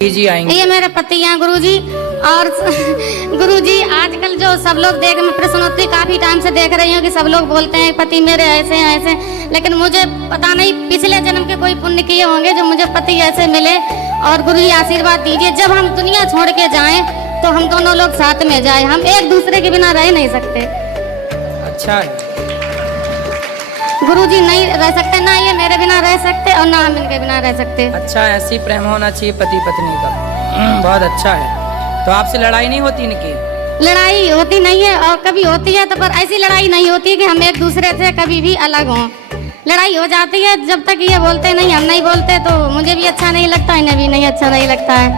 जी आएंगे। ये मेरे पति हैं गुरुजी। और गुरुजी आजकल जो सब लोग देख, मैं प्रश्नोत्तरी काफी टाइम से देख रही हूँ कि सब लोग बोलते हैं पति मेरे ऐसे हैं ऐसे, लेकिन मुझे पता नहीं पिछले जन्म के कोई पुण्य किए होंगे जो मुझे पति ऐसे मिले। और गुरुजी आशीर्वाद दीजिए, जब हम दुनिया छोड़ के जाएं तो हम दोनों लोग साथ में जाएं, हम एक दूसरे के बिना रह नहीं सकते। अच्छा है गुरुजी, नहीं रह सकते, ना ये मेरे बिना रह सकते और ना हम इनके बिना रह सकते। अच्छा, ऐसी प्रेम होना चाहिए पति पत्नी का। बहुत अच्छा है। तो आपसे लड़ाई नहीं होती इनकी? लड़ाई होती नहीं है, और कभी होती है तो पर ऐसी लड़ाई नहीं होती कि हम एक दूसरे से कभी भी अलग हों। लड़ाई हो जाती है जब तक ये बोलते नहीं, हम नहीं बोलते, तो मुझे भी अच्छा नहीं लगता, इन्हें भी नहीं अच्छा नहीं लगता है।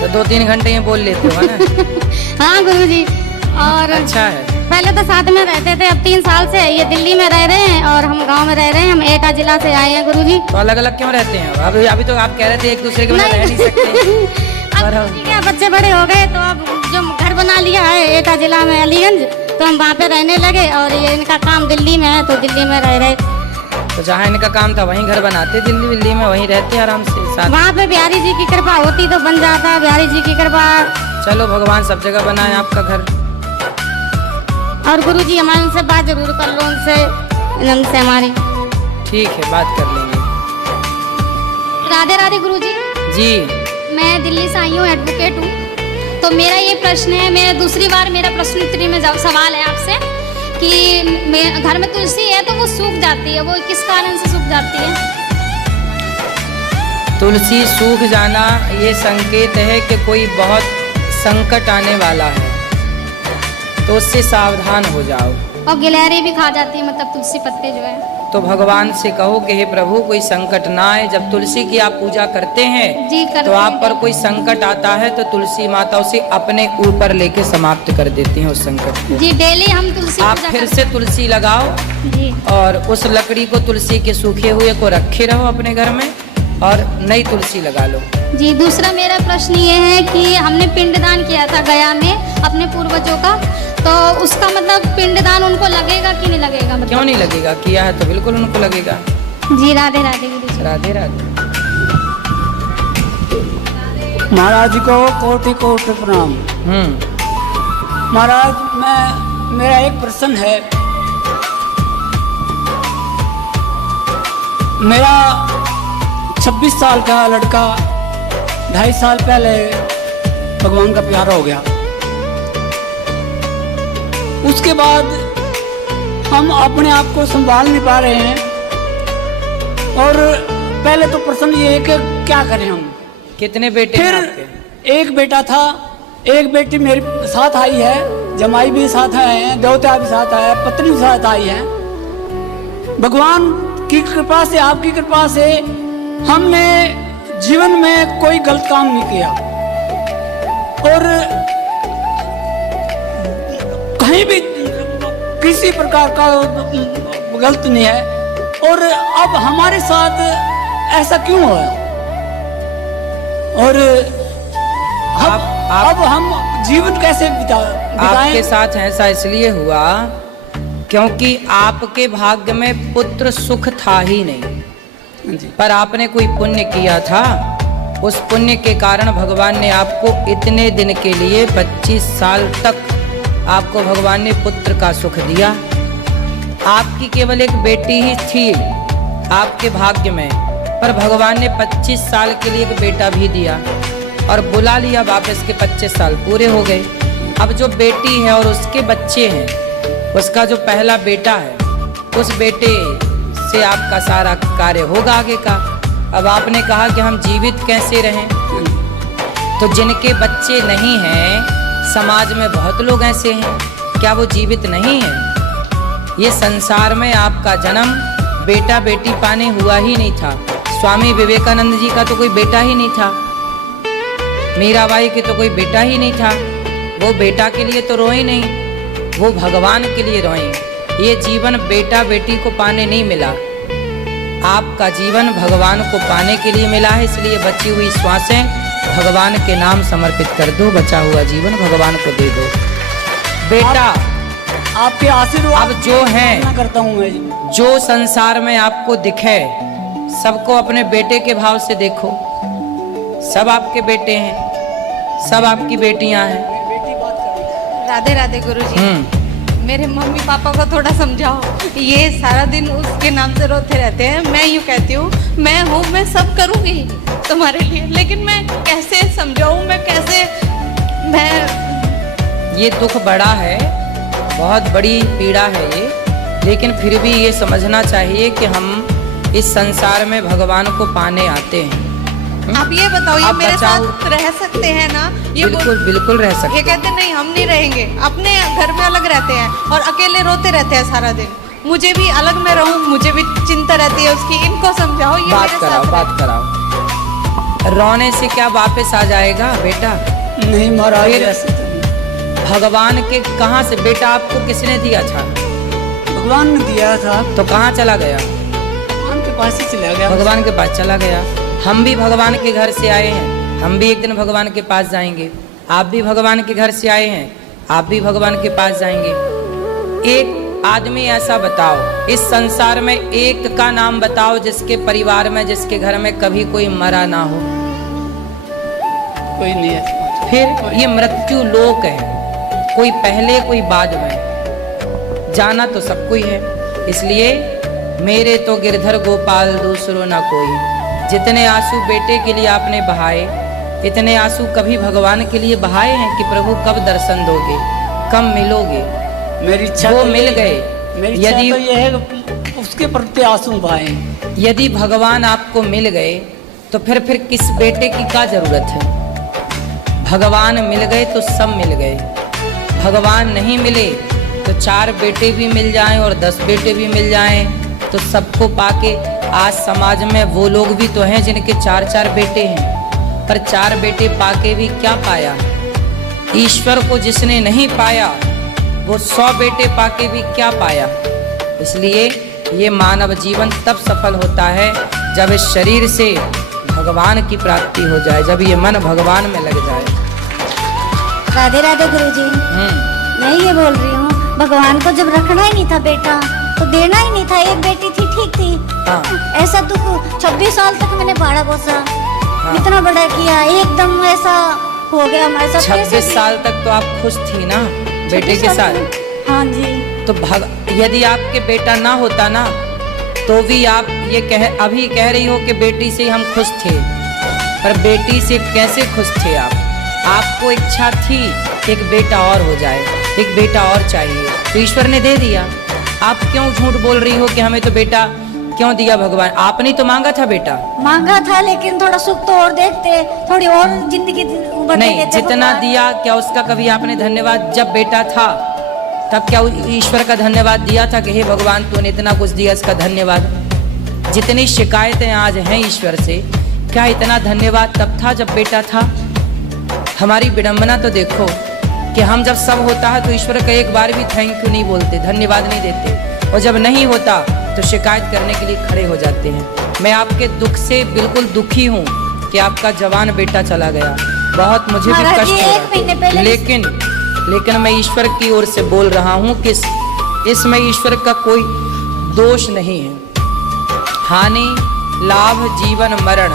तो 2-3 घंटे ये बोल लेते हो ना? हाँ गुरुजी। और अच्छा है। पहले तो साथ में रहते थे, अब 3 साल से ये दिल्ली में रह रहे हैं और हम गांव में रह रहे हैं। हम एटा जिला से आए हैं गुरुजी। तो अलग अलग क्यों रहते हैं? अभी तो आप कह रहे थे एक दूसरे के बिना रह नहीं सकते। अब क्या बच्चे बड़े हो गए तो अब जो घर बना लिया है एटा जिला में अलीगंज, तो हम वहाँ पे रहने लगे। और ये इनका काम दिल्ली में है तो दिल्ली में रह रहे। तो जहाँ इनका काम था वहीं घर बनाते, दिल्ली में वहीं रहते आराम से साथ। वहाँ पे बिहारी जी की कृपा होती तो बन जाता, बिहारी जी की कृपा। चलो भगवान सब जगह बनाए आपका घर। और गुरुजी हमारे उनसे बात जरूर कर लो, उनसे हमारी। ठीक है, बात कर लेंगे। राधे राधे गुरुजी। जी मैं दिल्ली से आई हूँ, एडवोकेट हूँ। तो मेरा ये प्रश्न है, मैं दूसरी बार मेरा प्रश्नोत्तरी में सवाल है आपसे कि घर में तुलसी है तो वो सूख जाती है, वो किस कारण से सूख जाती है? तुलसी सूख जाना ये संकेत है कि कोई बहुत संकट आने वाला है, तो उससे सावधान हो जाओ। और गिलहरी भी खा जाती है, मतलब तुलसी पत्ते जो है। तो भगवान से कहो कि हे प्रभु कोई संकट ना आए। जब तुलसी की आप पूजा करते हैं जी करते तो आप हैं। पर कोई संकट आता है तो तुलसी माता उसे अपने ऊपर लेके समाप्त कर देती हैं उस संकट को। जी डेली हम तुलसी आप पूजा फिर करते से तुलसी लगाओ जी। और उस लकड़ी को तुलसी के सूखे हुए को रखे रहो अपने घर में और नई तुलसी लगा लो। जी। दूसरा मेरा प्रश्न ये है कि हमने पिंडदान किया था गया में अपने पूर्वजों का, तो उसका मतलब पिंडदान उनको लगेगा कि नहीं लगेगा? मतलब क्यों नहीं लगेगा? किया है तो बिल्कुल उनको लगेगा। जी राधे राधे गुरु जी। राधे राधे। महाराज जी को कोटि कोटि प्रणाम। महाराज मेरा एक प्रश्न है। मेरा 26 साल का लड़का 2.5 साल पहले भगवान का प्यारा हो गया। उसके बाद हम अपने आप को संभाल नहीं पा रहे हैं। और पहले तो प्रश्न ये है कि क्या करें हम। कितने बेटे हैं फिर आपके? एक बेटा था, एक बेटी मेरे साथ आई है, जमाई भी साथ आए हैं, देवता भी साथ आया है, पत्नी भी साथ आई है। भगवान की कृपा से, आपकी कृपा से हमने जीवन में कोई गलत काम नहीं किया और कहीं भी किसी प्रकार का गलत नहीं है। और अब हमारे साथ ऐसा क्यों हुआ? और अब हम जीवन कैसे बिताएं? आपके साथ ऐसा इसलिए हुआ क्योंकि आपके भाग्य में पुत्र सुख था ही नहीं, पर आपने कोई पुण्य किया था। उस पुण्य के कारण भगवान ने आपको इतने दिन के लिए 25 साल तक आपको भगवान ने पुत्र का सुख दिया। आपकी केवल एक बेटी ही थी आपके भाग्य में, पर भगवान ने 25 साल के लिए एक बेटा भी दिया और बुला लिया वापस के 25 साल पूरे हो गए। अब जो बेटी है और उसके बच्चे हैं, उसका जो पहला बेटा है, उस बेटे से आपका सारा कार्य होगा आगे का। अब आपने कहा कि हम जीवित कैसे रहें, तो जिनके बच्चे नहीं हैं समाज में बहुत लोग ऐसे हैं, क्या वो जीवित नहीं हैं? ये संसार में आपका जन्म बेटा बेटी पाने हुआ ही नहीं था। स्वामी विवेकानंद जी का तो कोई बेटा ही नहीं था, मीराबाई के तो कोई बेटा ही नहीं था। वो बेटा के लिए तो रोए नहीं, वो भगवान के लिए रोए। ये जीवन बेटा बेटी को पाने नहीं मिला, आपका जीवन भगवान को पाने के लिए मिला है। इसलिए बची हुई श्वासें भगवान के नाम समर्पित कर दो, बचा हुआ जीवन भगवान को दे दो। बेटा आपके आशीर्वाद अब जो है करता हूँ मैं। जो संसार में आपको दिखे सबको अपने बेटे के भाव से देखो। सब आपके बेटे हैं, सब आपकी बेटियां हैं। राधे राधे गुरुजी। मेरे मम्मी पापा को थोड़ा समझाओ, ये सारा दिन उसके नाम से रोते रहते हैं। मैं यूँ कहती हूँ मैं हूँ, मैं सब करूँगी तुम्हारे लिए, लेकिन मैं कैसे समझाऊँ, मैं कैसे, मैं ये दुख बड़ा है, बहुत बड़ी पीड़ा है ये, लेकिन फिर भी ये समझना चाहिए कि हम इस संसार में भगवान को पाने आते हैं। आप ये बताओ, ये आप मेरे बचाओ। साथ रह सकते हैं ना? ये बिल्कुल बिल्कुल रह ये सकते। कहते नहीं हम नहीं रहेंगे, अपने घर में अलग रहते हैं और अकेले रोते रहते हैं सारा दिन। मुझे भी अलग में रहूं, मुझे भी चिंता रहती है उसकी। इनको समझाओ, ये बात मेरे कराओ, साथ बात कराओ। रोने से क्या वापस आ जाएगा बेटा? नहीं महाराज, फिर ऐसे तो नहीं। भगवान के कहाँ से बेटा आपको किसने दिया था? भगवान ने दिया था, तो कहाँ चला गया? भगवान के पास ही चला गया। भगवान के पास चला गया। हम भी भगवान के घर से आए हैं, हम भी एक दिन भगवान के पास जाएंगे। आप भी भगवान के घर से आए हैं, आप भी भगवान के पास जाएंगे। एक आदमी ऐसा बताओ, इस संसार में एक का नाम बताओ जिसके परिवार में, जिसके घर में कभी कोई मरा ना हो। कोई नहीं है। फिर ये मृत्यु लोक है, कोई पहले कोई बाद में, जाना तो सबको ही है। इसलिए मेरे तो गिरधर गोपाल दूसरो ना कोई। जितने आंसू बेटे के लिए आपने बहाए, इतने आंसू कभी भगवान के लिए बहाए हैं कि प्रभु कब दर्शन दोगे, कब मिलोगे? मेरी इच्छा वो तो मिल ये- गए। मेरी इच्छा यदि तो ये है कि उसके प्रति आंसू बहाए। यदि भगवान आपको मिल गए तो फिर किस बेटे की क्या जरूरत है? भगवान मिल गए तो सब मिल गए। भगवान नहीं मिले तो 4 बेटे भी मिल जाएं और 10 बेटे भी मिल जाएं तो सबको पाके, आज समाज में वो लोग भी तो हैं जिनके 4-4 बेटे हैं, पर 4 बेटे पाके भी क्या पाया? ईश्वर को जिसने नहीं पाया वो 100 बेटे पाके भी क्या पाया? इसलिए ये मानव जीवन तब सफल होता है जब इस शरीर से भगवान की प्राप्ति हो जाए, जब ये मन भगवान में लग जाए। राधे राधे गुरुजी। मैं ये बोल रही हूँ, भगवान को जब रखना ही नहीं था बेटा तो देना ही नहीं था। एक बेटी थी, ठीक थी। हाँ। ऐसा दुख 26 साल तक मैंने पाला पोसा, इतना बड़ा किया, एकदम ऐसा हो गया हमारे साथ। 26 साल तक तो आप खुश थी ना बेटे के साथ? हाँ जी। तो यदि आपके बेटा ना होता ना तो भी आप ये अभी कह रही हो कि बेटी से हम खुश थे, पर बेटी से कैसे खुश थे आप? आपको इच्छा थी कि एक बेटा और हो जाए, एक बेटा और चाहिए, तो ईश्वर ने दे दिया। आप क्यों झूठ बोल रही हो कि हमें तो बेटा क्यों दिया भगवान? आपने तो मांगा था बेटा। मांगा था, लेकिन थोड़ा सुख तो और देखते, थोड़ी और जिंदगी नहीं, जितना दिया क्या उसका कभी आपने धन्यवाद? जब बेटा था तब क्या ईश्वर का धन्यवाद दिया था कि हे भगवान तूने इतना कुछ दिया, इसका धन्यवाद? जितनी शिकायतें आज हैं ईश्वर से, क्या इतना धन्यवाद तब था जब बेटा था? हमारी विडंबना तो देखो कि हम जब सब होता है तो ईश्वर का एक बार भी थैंक यू नहीं बोलते, धन्यवाद नहीं देते, और जब नहीं होता तो शिकायत करने के लिए खड़े हो जाते हैं। मैं आपके दुख से बिल्कुल दुखी हूँ कि आपका जवान बेटा चला गया, बहुत मुझे भी महाराज जी, कष्ट एक महीने हो पहले लेकिन मैं ईश्वर की ओर से बोल रहा हूँ कि इसमें ईश्वर का कोई दोष नहीं है। हानि लाभ जीवन मरण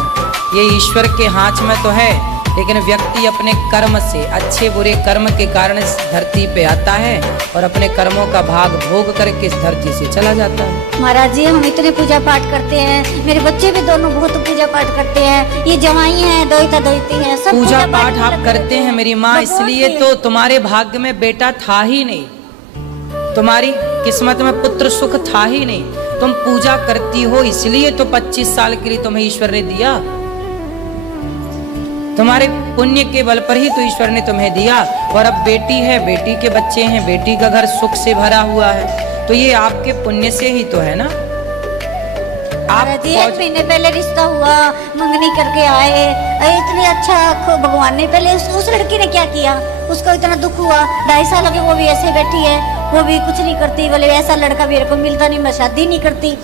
ये ईश्वर के हाथ में तो है, लेकिन व्यक्ति अपने कर्म से, अच्छे बुरे कर्म के कारण इस धरती पे आता है और अपने कर्मों का भाग भोग करके इस धरती से चला जाता है। महाराज जी, हम इतने पूजा पाठ करते हैं, मेरे बच्चे भी दोनों बहुत पूजा पाठ करते हैं, ये जवाई हैं, दोहिता दोहिती हैं, सब पूजा पाठ में आप लगे करते हैं मेरी माँ, भगवान इसलिए के। तो तुम्हारे भाग्य में बेटा था ही नहीं, तुम्हारी किस्मत में पुत्र सुख था ही नहीं। तुम पूजा करती हो इसलिए तो 25 साल के लिए तुम्हें ईश्वर ने दिया, तुम्हारे पुण्य के बल पर ही तो ईश्वर ने तुम्हें दिया। और अब बेटी है, बेटी के बच्चे हैं, बेटी का घर सुख से भरा हुआ है, तो ये आपके पुण्य से ही तो है ना। महाराज जी, 1 महीने पहले रिश्ता हुआ, मंगनी करके आए, इतने अच्छा भगवान ने पहले उस लड़की ने क्या किया, उसको इतना दुख हुआ, 2.5 साल के वो भी ऐसे बैठी है, वो भी कुछ नहीं करती, बोले ऐसा लड़का मेरे को मिलता नहीं, मैं शादी नहीं करती।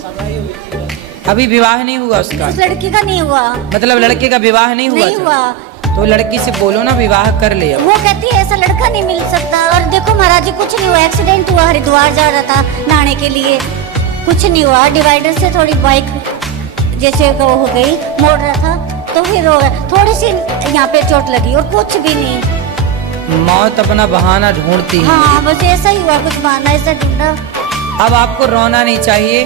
अभी विवाह नहीं हुआ उसका? उस लड़की का नहीं हुआ। मतलब लड़के का विवाह नहीं हुआ? नहीं हुआ। तो लड़की से बोलो ना विवाह कर ले। वो कहती है ऐसा लड़का नहीं मिल सकता। और देखो महाराज जी, कुछ नहीं हुआ, एक्सीडेंट हुआ, हरिद्वार जा रहा था नहाने के लिए, कुछ नहीं हुआ, डिवाइडर से थोड़ी बाइक जैसे वो हो गई, मोड़ रहा था तो फिर हो गया, थोड़ी सी यहाँ पे चोट लगी और कुछ भी नहीं। मौत अपना बहाना ढूंढती है। हाँ बस ऐसा ही हुआ, कुछ बहाना ऐसा ढूंढा। अब आपको रोना नहीं चाहिए।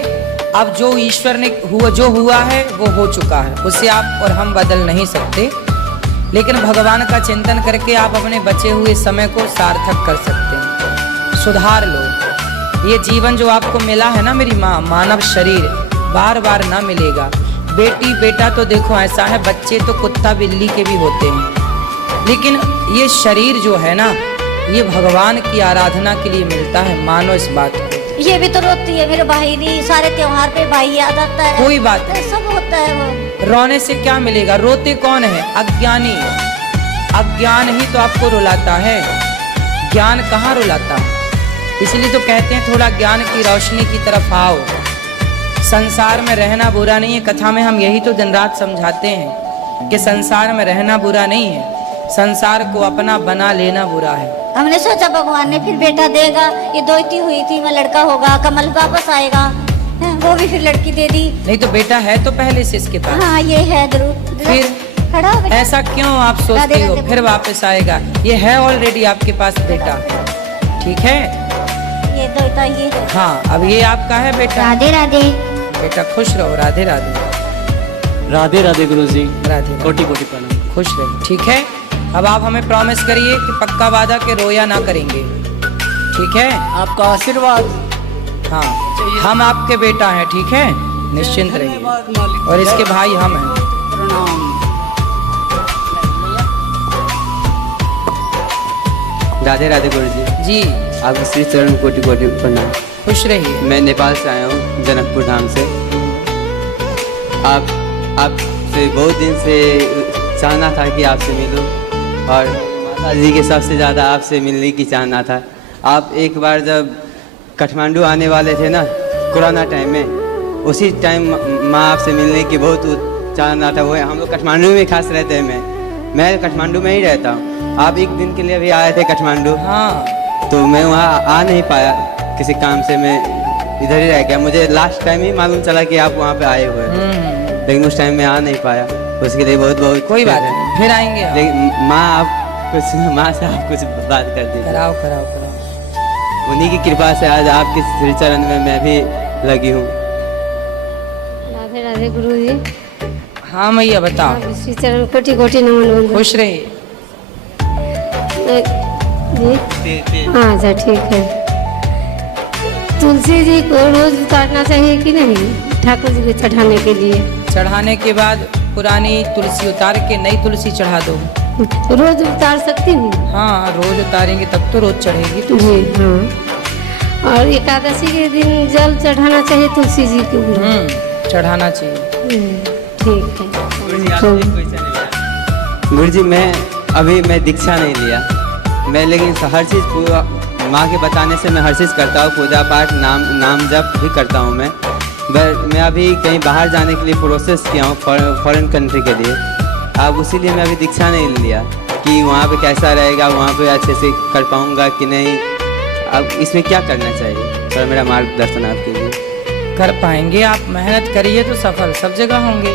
अब जो ईश्वर ने जो हुआ है वो हो चुका है, उसे आप और हम बदल नहीं सकते। लेकिन भगवान का चिंतन करके आप अपने बचे हुए समय को सार्थक कर सकते हैं, सुधार लो। ये जीवन जो आपको मिला है ना मेरी माँ, मानव शरीर बार बार ना मिलेगा। बेटी बेटा तो देखो ऐसा है, बच्चे तो कुत्ता बिल्ली के भी होते हैं, लेकिन ये शरीर जो है ना, ये भगवान की आराधना के लिए मिलता है। मानो इस बात को। ये भी तो रोती है मेरे भाई नहीं, सारे त्योहार पे भाई याद आता है। कोई बात नहीं, सब होता है वो। रोने से क्या मिलेगा? रोते कौन है? अज्ञानी। अज्ञान ही तो आपको रुलाता है, ज्ञान कहाँ रुलाता है। इसलिए तो कहते हैं थोड़ा ज्ञान की रोशनी की तरफ आओ। संसार में रहना बुरा नहीं है। कथा में हम यही तो दिन रात समझाते हैं कि संसार में रहना बुरा नहीं है, संसार को अपना बना लेना बुरा है। हमने सोचा भगवान ने फिर बेटा देगा, ये दोती हुई थी, मैं लड़का होगा, कमल वापस आएगा, वो भी फिर लड़की दे दी। नहीं तो बेटा है तो पहले से इसके पास। हाँ ये है जरूर। फिर खड़ा हो बेटा। ऐसा क्यों आप सोचते हो फिर वापस आएगा? ये है ऑलरेडी आपके पास बेटा, ठीक है। ये दोता ये है। हाँ अब ये आपका है बेटा। राधे राधे। बेटा खुश रहो। राधे राधे। राधे राधे गुरुजी। राधे। कोटि कोटि प्रणाम। खुश रहो, ठीक है। अब आप हमें प्रॉमिस करिए कि पक्का वादा के रोया ना करेंगे, ठीक है। आपका आशीर्वाद। हाँ हम आपके बेटा हैं, ठीक है, निश्चिंत रहिए। धन्यवाद मालिक। और इसके भाई हम हैं। प्रणाम। राधे राधे गुरुजी। जी आपके श्री चरण कोटि कोटि प्रणाम। खुश रहिए। मैं नेपाल से आया हूँ, जनकपुर धाम से। आपसे बहुत दिन से चाहना था कि आपसे मिलूं, और माता जी के सबसे ज़्यादा आपसे मिलने की चाहना था। आप एक बार जब काठमांडू आने वाले थे ना, कोरोना टाइम में, उसी टाइम माँ आपसे मिलने की बहुत चाहना था। वो हम लोग काठमांडू में खास रहते हैं, मैं काठमांडू में ही रहता हूँ। आप एक दिन के लिए भी आए थे काठमांडू। हाँ तो मैं वहाँ आ नहीं पाया, किसी काम से मैं इधर ही रह गया। मुझे लास्ट टाइम ही मालूम चला कि आप वहाँ पे आए हुए हैं, लेकिन उस टाइम में आ नहीं पाया। उसके लिए बहुत बहुत कोई बात नहीं, फिर आएंगे हम। लेकिन माँ से आप कुछ बात कर दीजिए। कराओ कराओ कराओ। उन्हीं की कृपा से आज आपके श्री चरण में मैं भी लगी हूँ। राधे राधे गुरु जी। हाँ मैया बताओ। श्री चरण कोटि कोटि नमन। खुश रहिए। हाँ अच्छा ठीक है। तुलसी जी को रोज उतारना चाहिए कि नहीं ठाकुर जी को चढ़ाने के लिए? चढ़ाने के बाद पुरानी तुलसी उतार के नई तुलसी चढ़ा दो। रोज उतार सकती हूँ? हाँ रोज उतारेंगे तब तो रोज चढ़ेगी। जी हाँ। और एकादशी के दिन जल चढ़ाना चाहिए तुलसी जी के ऊपर? चढ़ाना चाहिए। ठीक है। गुरुजी मैं दीक्षा नहीं लिया, मैं लेकिन हर चीज़ पूरा माँ के बताने से मैं हर चीज़ करता हूँ। पूजा पाठ नाम जप भी करता हूँ मैं अभी कहीं बाहर जाने के लिए प्रोसेस किया हूँ, फॉरेन कंट्री के लिए। अब उसीलिए मैं अभी दीक्षा नहीं लिया कि वहाँ पे कैसा रहेगा, वहाँ पे अच्छे से कर पाऊँगा कि नहीं। अब इसमें क्या करना चाहिए सर, मेरा मार्गदर्शन आप कीजिए। कर पाएंगे आप, मेहनत करिए तो सफल सब जगह होंगे।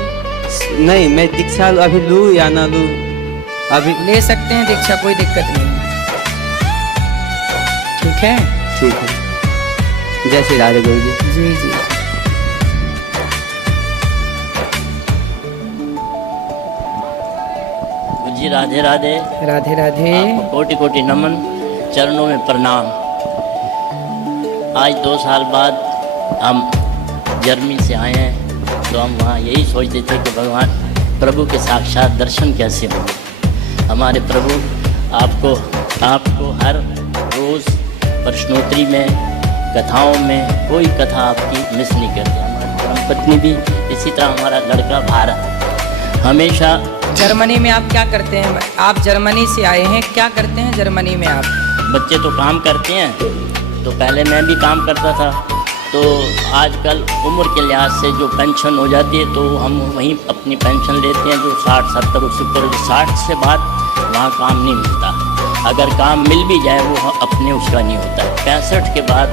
नहीं मैं दीक्षा अभी लूँ या ना लूँ? अभी ले सकते हैं दीक्षा, कोई दिक्कत नहीं है, ठीक है। ठीक है। जय श्री राधे गुरु जी। जी जी। जी राधे राधे। राधे राधे। आपको कोटि कोटि नमन, चरणों में प्रणाम। आज 2 साल बाद हम जर्मनी से आए हैं, तो हम वहाँ यही सोचते थे कि भगवान प्रभु के साक्षात दर्शन कैसे होंगे। हमारे प्रभु आपको हर रोज़ प्रश्नोत्तरी में, कथाओं में कोई कथा आपकी मिस नहीं करते। हमारी धर्मपत्नी भी इसी तरह, हमारा लड़का भारत हमेशा। जर्मनी में आप क्या करते हैं? आप जर्मनी से आए हैं, क्या करते हैं जर्मनी में आप? बच्चे तो काम करते हैं, तो पहले मैं भी काम करता था। तो आजकल उम्र के लिहाज से जो पेंशन हो जाती है, तो हम वहीं अपनी पेंशन लेते हैं, जो 60-70 उससे ऊपर। 60 से बाद वहाँ काम नहीं मिलता। अगर काम मिल भी जाए वो अपने उसका नहीं होता है। 65 के बाद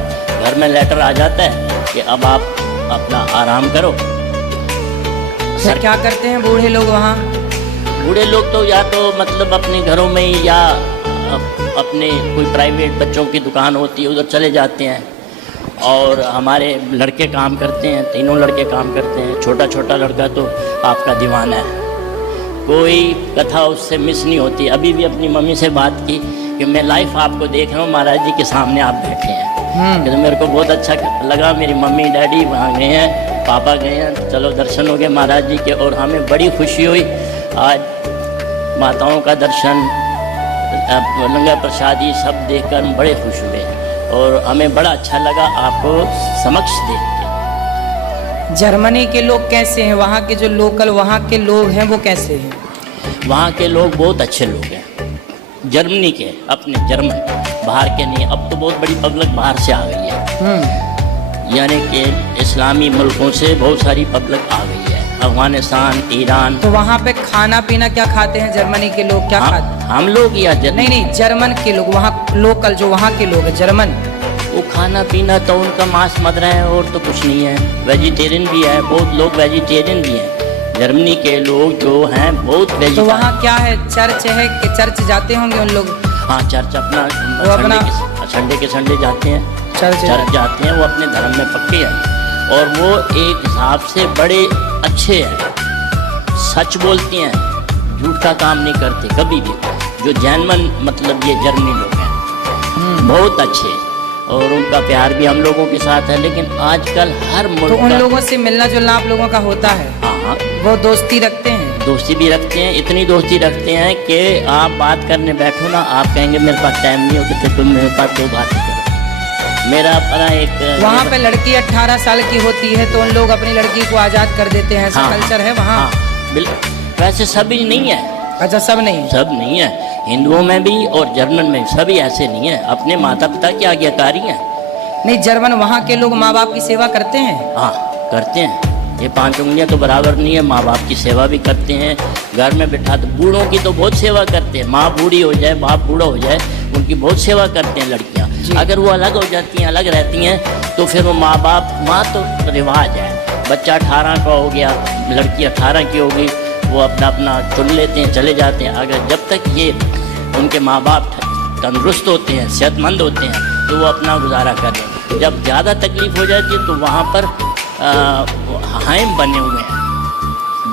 घर में लेटर आ जाता है कि अब आप अपना आराम करो। सर क्या करते हैं बूढ़े लोग वहाँ? बूढ़े लोग तो या तो मतलब अपने घरों में ही या अपने कोई प्राइवेट बच्चों की दुकान होती है उधर चले जाते हैं। और हमारे लड़के काम करते हैं, तीनों लड़के काम करते हैं। छोटा छोटा लड़का तो आपका दीवाना है, कोई कथा उससे मिस नहीं होती। अभी भी अपनी मम्मी से बात की कि मैं लाइव आपको देख रहा हूँ, महाराज जी के सामने आप बैठे हैं। तो मेरे को बहुत अच्छा लगा। मेरी मम्मी डैडी वहाँ गए हैं, पापा गए हैं, तो चलो दर्शन हो गए महाराज जी के। और हमें बड़ी खुशी हुई आज माताओं का दर्शन, लंगर प्रसादी सब देखकर हम बड़े खुश हुए और हमें बड़ा अच्छा लगा आपको समक्ष देख के। जर्मनी के लोग कैसे हैं? वहाँ के जो लोकल वहाँ के लोग हैं वो कैसे हैं? वहाँ के लोग बहुत अच्छे लोग हैं। जर्मनी के, अपने जर्मन, बाहर के नहीं। अब तो बहुत बड़ी पब्लिक बाहर से आ गई है, यानी कि इस्लामी मुल्कों से बहुत सारी पब्लिक आ गई है, अफगानिस्तान, ईरान। तो वहाँ पे खाना पीना क्या खाते हैं जर्मनी के लोग? क्या खाते? हम लोग या नहीं, जर्मन के लोग, वहाँ लोकल जो वहाँ के लोग हैं जर्मन, वो खाना पीना तो उनका मांस मदरा है और तो कुछ नहीं है। वेजिटेरियन भी है, बहुत लोग वेजिटेरियन भी हैं। जर्मनी के लोग जो हैं बहुत वेजिटेरियन। तो वहाँ क्या है, चर्च है कि चर्च जाते होंगे उन लोग? हाँ, चर्च अपना संडे के संडे जाते हैं, चर्च जाते हैं। वो अपने धर्म में पक्के हैं और वो एक हिसाब से बड़े अच्छे हैं, सच बोलते हैं, झूठ का काम नहीं करते कभी भी। जो जैनमन मतलब ये जर्मनी लोग हैं बहुत अच्छे, और उनका प्यार भी हम लोगों के साथ है। लेकिन आजकल हर मुल्क तो उन लोगों से मिलना जुलना आप लोगों का होता है? हाँ, वो दोस्ती रखते हैं? दोस्ती भी रखते हैं, इतनी दोस्ती रखते हैं कि आप बात करने बैठो ना, आप कहेंगे मेरे पास टाइम नहीं होता, तो तुम मेरे पास दो बात करो। मेरा अपना एक वहाँ पे लड़की 18 साल की होती है तो उन लोग अपनी लड़की को आज़ाद कर देते हैं, ऐसा कल्चर है वहाँ? बिल्कुल। वैसे सभी नहीं है। अच्छा, सब नहीं? सब नहीं है, हिंदुओं में भी और जर्मन में सभी ऐसे नहीं है, अपने माता पिता की आज्ञाकारी हैं। नहीं, जर्मन वहाँ के लोग माँ बाप की सेवा करते हैं? हाँ, करते हैं। ये 5 उंगलियाँ तो बराबर नहीं है, माँ बाप की सेवा भी करते हैं। घर में बैठा तो बूढ़ों की तो बहुत सेवा करते हैं। माँ बूढ़ी हो जाए, बाप बूढ़ा हो जाए, उनकी बहुत सेवा करते हैं लड़कियाँ। अगर वो अलग हो जाती हैं, अलग रहती हैं, तो फिर वो माँ तो रिवाज है। बच्चा 18 का हो गया, लड़की 18 की होगी, वो अपना चुन लेते हैं, चले जाते हैं। अगर जब तक ये उनके माँ बाप तंदुरुस्त होते हैं, सेहतमंद होते हैं, तो वो अपना गुजारा कर रहे हैं। जब ज़्यादा तकलीफ हो जाती है तो वहाँ पर हाइम बने हुए हैं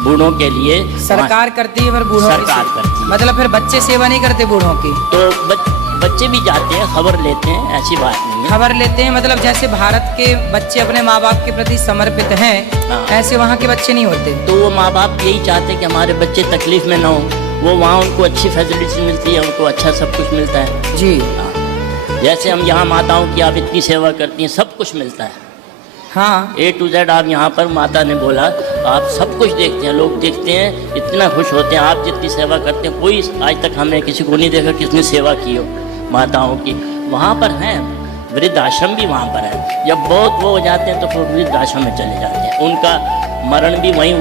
बूढ़ों के लिए। सरकार करती है, पर बूढ़ों सरकार करती है। मतलब फिर बच्चे सेवा नहीं करते बूढ़ों की? तो बच्चे भी जाते हैं, खबर लेते हैं, ऐसी बात नहीं है। खबर लेते हैं मतलब जैसे भारत के बच्चे अपने माँ बाप के प्रति समर्पित हैं, ऐसे वहाँ के बच्चे नहीं होते? तो वो माँ बाप यही चाहते हैं कि हमारे बच्चे तकलीफ में ना हो, वो वहाँ उनको अच्छी फैसिलिटी मिलती है, उनको अच्छा सब कुछ मिलता है। जी जैसे हम यहाँ माताओं की आप इतनी सेवा करती हैं, सब कुछ मिलता है। हाँ, A to Z आप यहाँ पर, माता ने बोला, आप सब कुछ देखते हैं, लोग देखते हैं, इतना खुश होते हैं। आप जितनी सेवा करते हैं, कोई आज तक हमने किसी को नहीं देखा किसने सेवा की हो माताओं की। वहाँ पर हैं, वृद्ध आश्रम भी वहाँ पर है। जब बहुत वो हो जाते हैं तो फिर वृद्ध आश्रम में चले जाते हैं, उनका मरण भी वही